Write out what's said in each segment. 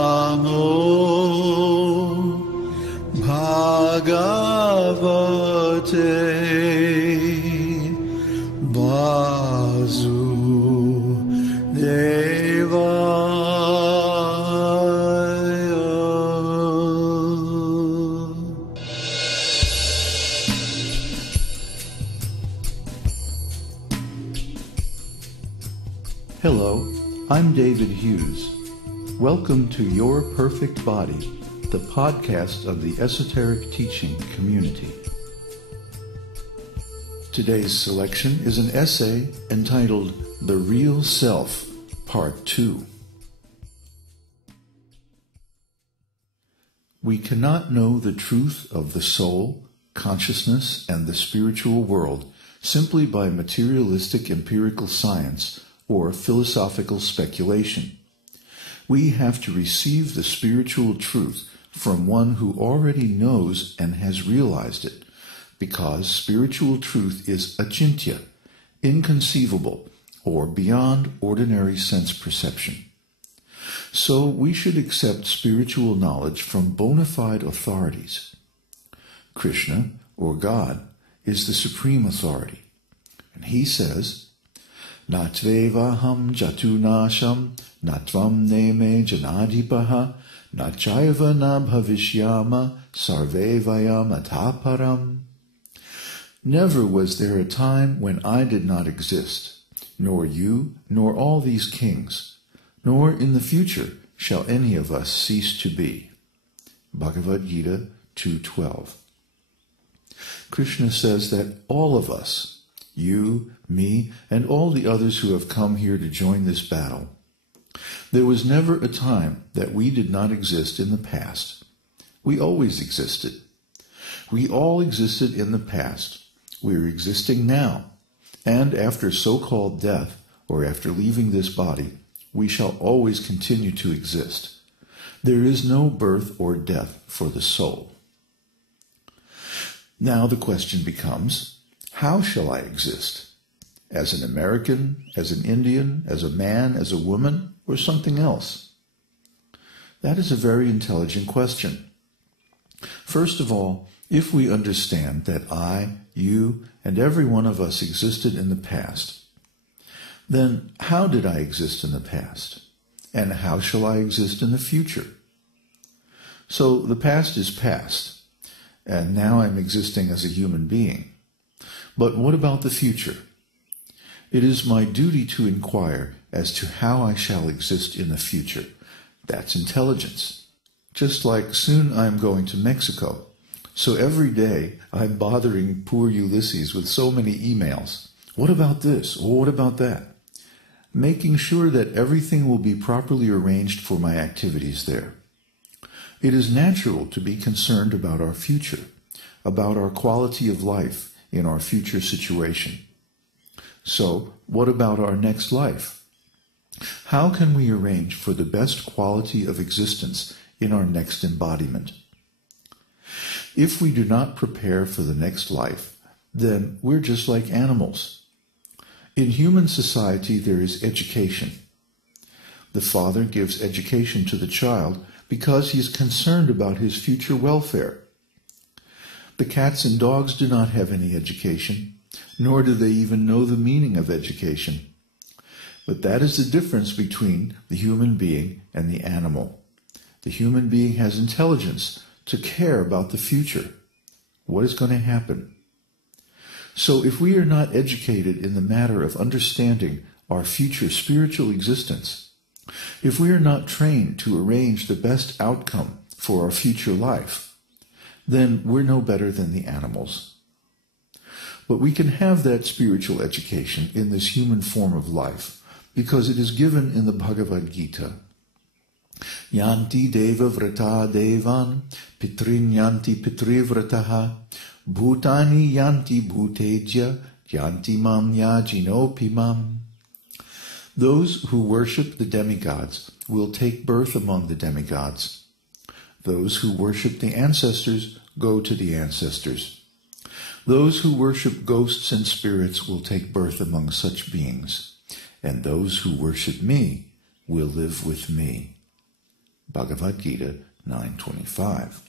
Bhagavate Vasudevaya. Hello, I'm David Hughes. Welcome to Your Perfect Body, the podcast of the Esoteric Teaching Community. Today's selection is an essay entitled The Real Self, Part 2. We cannot know the truth of the soul, consciousness, and the spiritual world simply by materialistic empirical science or philosophical speculation. We have to receive the spiritual truth from one who already knows and has realized it, because spiritual truth is acintya, inconceivable, or beyond ordinary sense perception. So we should accept spiritual knowledge from bona fide authorities. Kṛṣṇa, or God, is the supreme authority, and he says, evaham jatu nasam, tvam neme janadipaha, chaiva na bhavishyama, sarve vayam ataparam. Never was there a time when I did not exist, nor you, nor all these kings, nor in the future shall any of us cease to be. Bhagavad-gītā 2:12. Kṛṣṇa says that all of us, you, me, and all the others who have come here to join this battle, there was never a time that we did not exist in the past. We always existed. We all existed in the past. We are existing now. And after so-called death, or after leaving this body, we shall always continue to exist. There is no birth or death for the soul. Now the question becomes, how shall I exist? As an American, as an Indian, as a man, as a woman, or something else? That is a very intelligent question. First of all, if we understand that I, you, and every one of us existed in the past, then how did I exist in the past? And how shall I exist in the future? So the past is past, and now I'm existing as a human being. But what about the future? It is my duty to inquire as to how I shall exist in the future. That's intelligence. Just like soon I'm going to Mexico. So every day I'm bothering poor Ulysses with so many emails. What about this? Or what about that? Making sure that everything will be properly arranged for my activities there. It is natural to be concerned about our future, about our quality of life in our future situation. So, what about our next life? How can we arrange for the best quality of existence in our next embodiment? If we do not prepare for the next life, then we're just like animals. In human society, there is education. The father gives education to the child because he is concerned about his future welfare. The cats and dogs do not have any education, nor do they even know the meaning of education. But that is the difference between the human being and the animal. The human being has intelligence to care about the future. What is going to happen? So if we are not educated in the matter of understanding our future spiritual existence, if we are not trained to arrange the best outcome for our future life, then we're no better than the animals. But we can have that spiritual education in this human form of life because it is given in the Bhagavad-gītā. Yanti deva vrata devan, pitrin yanti pitrivrataha, bhutani yanti bhuteja, yanti mam yajinopi mam. Those who worship the demigods will take birth among the demigods. Those who worship the ancestors go to the ancestors. Those who worship ghosts and spirits will take birth among such beings, and those who worship me will live with me. Bhagavad-gītā 9:25.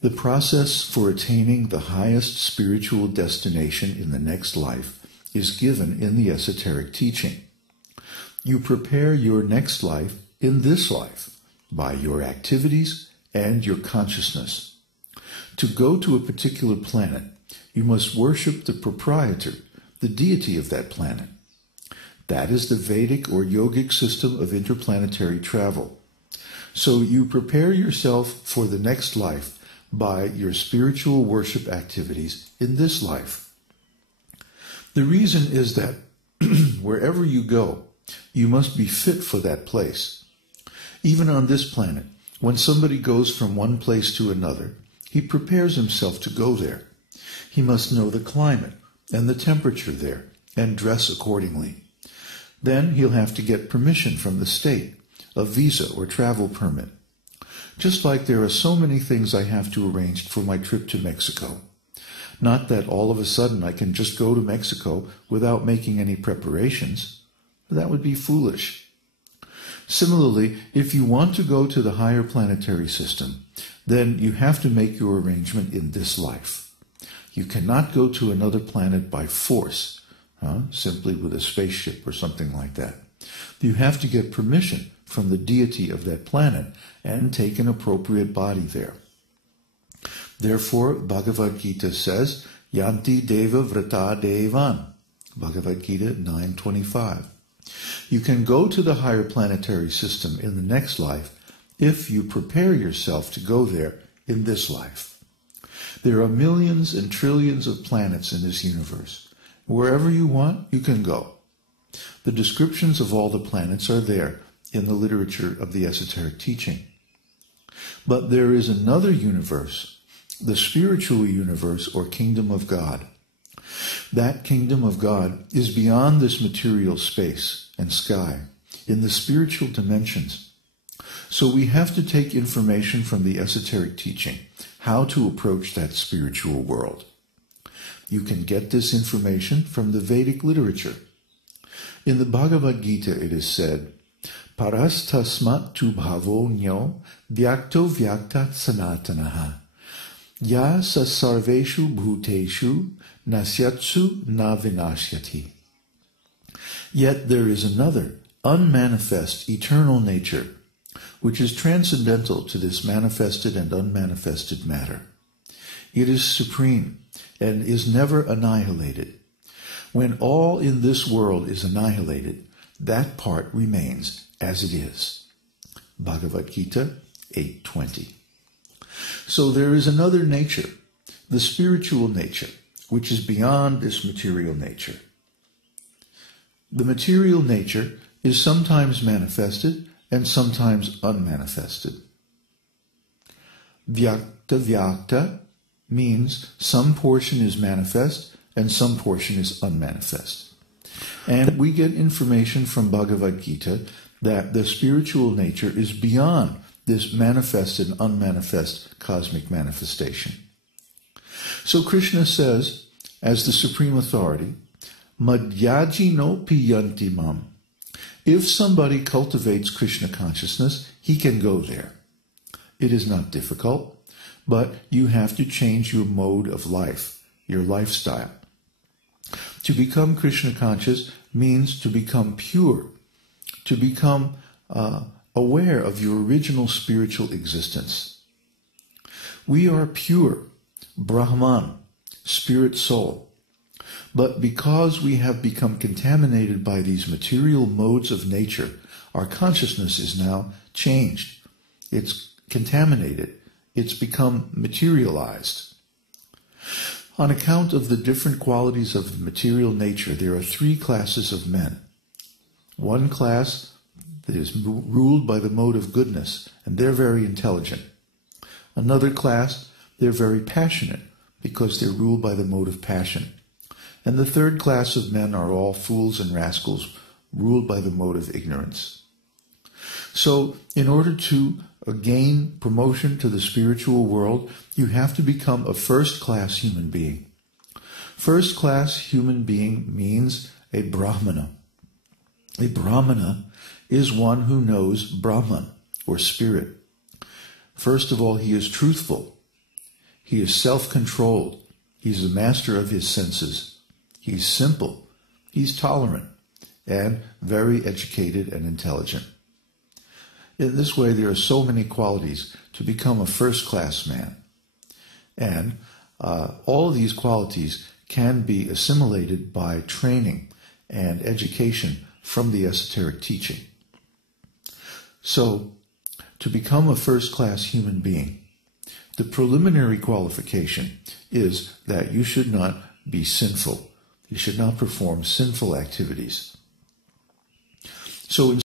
The process for attaining the highest spiritual destination in the next life is given in the esoteric teaching. You prepare your next life in this life by your activities and your consciousness. To go to a particular planet, you must worship the proprietor, the deity of that planet. That is the Vedic or yogic system of interplanetary travel. So you prepare yourself for the next life by your spiritual worship activities in this life. The reason is that wherever you go, you must be fit for that place. Even on this planet, when somebody goes from one place to another, he prepares himself to go there. He must know the climate and the temperature there and dress accordingly. Then he'll have to get permission from the state, a visa or travel permit. Just like there are so many things I have to arrange for my trip to Mexico. Not that all of a sudden I can just go to Mexico without making any preparations. That would be foolish. Similarly, if you want to go to the higher planetary system, then you have to make your arrangement in this life. You cannot go to another planet by force, simply with a spaceship or something like that. You have to get permission from the deity of that planet and take an appropriate body there. Therefore, Bhagavad-gītā says, Yanti deva vrata devan, Bhagavad-gītā 9:25. You can go to the higher planetary system in the next life if you prepare yourself to go there in this life. There are millions and trillions of planets in this universe. Wherever you want, you can go. The descriptions of all the planets are there in the literature of the esoteric teaching. But there is another universe, the spiritual universe or kingdom of God. That kingdom of God is beyond this material space and sky, in the spiritual dimensions. So we have to take information from the esoteric teaching, how to approach that spiritual world. You can get this information from the Vedic literature. In the Bhagavad-gītā it is said, Paras tasmat tu bhavo nyo vyakto vyaktat sanatanaha. Ya sasarveshu bhuteshu nasyatsu na vinashyati. Yet there is another, unmanifest, eternal nature, which is transcendental to this manifested and unmanifested matter. It is supreme and is never annihilated. When all in this world is annihilated, that part remains as it is. Bhagavad-gītā 8:20. So there is another nature, the spiritual nature, which is beyond this material nature. The material nature is sometimes manifested and sometimes unmanifested. Vyakta vyakta means some portion is manifest and some portion is unmanifest. And we get information from Bhagavad-gītā that the spiritual nature is beyond this manifest and unmanifest cosmic manifestation. So Kṛṣṇa says, as the supreme authority, Madhyajino piyanti mam. If somebody cultivates Kṛṣṇa consciousness, he can go there. It is not difficult, but you have to change your mode of life, your lifestyle. To become Kṛṣṇa conscious means to become pure, to become aware of your original spiritual existence. We are pure, Brahman, spirit soul. But because we have become contaminated by these material modes of nature, our consciousness is now changed. It's contaminated. It's become materialized. On account of the different qualities of the material nature, there are three classes of men. One class that is ruled by the mode of goodness, and they're very intelligent. Another class, they're very passionate, because they're ruled by the mode of passion. And the third class of men are all fools and rascals, ruled by the mode of ignorance. So, in order to gain promotion to the spiritual world, you have to become a first-class human being. First-class human being means a Brahmana. A Brahmana is one who knows Brahman, or spirit. First of all, he is truthful. He is self-controlled. He's the master of his senses. He's simple. He's tolerant and very educated and intelligent. In this way, there are so many qualities to become a first-class man. And all of these qualities can be assimilated by training and education from the esoteric teaching. So, to become a first-class human being, the preliminary qualification is that you should not be sinful. You should not perform sinful activities. So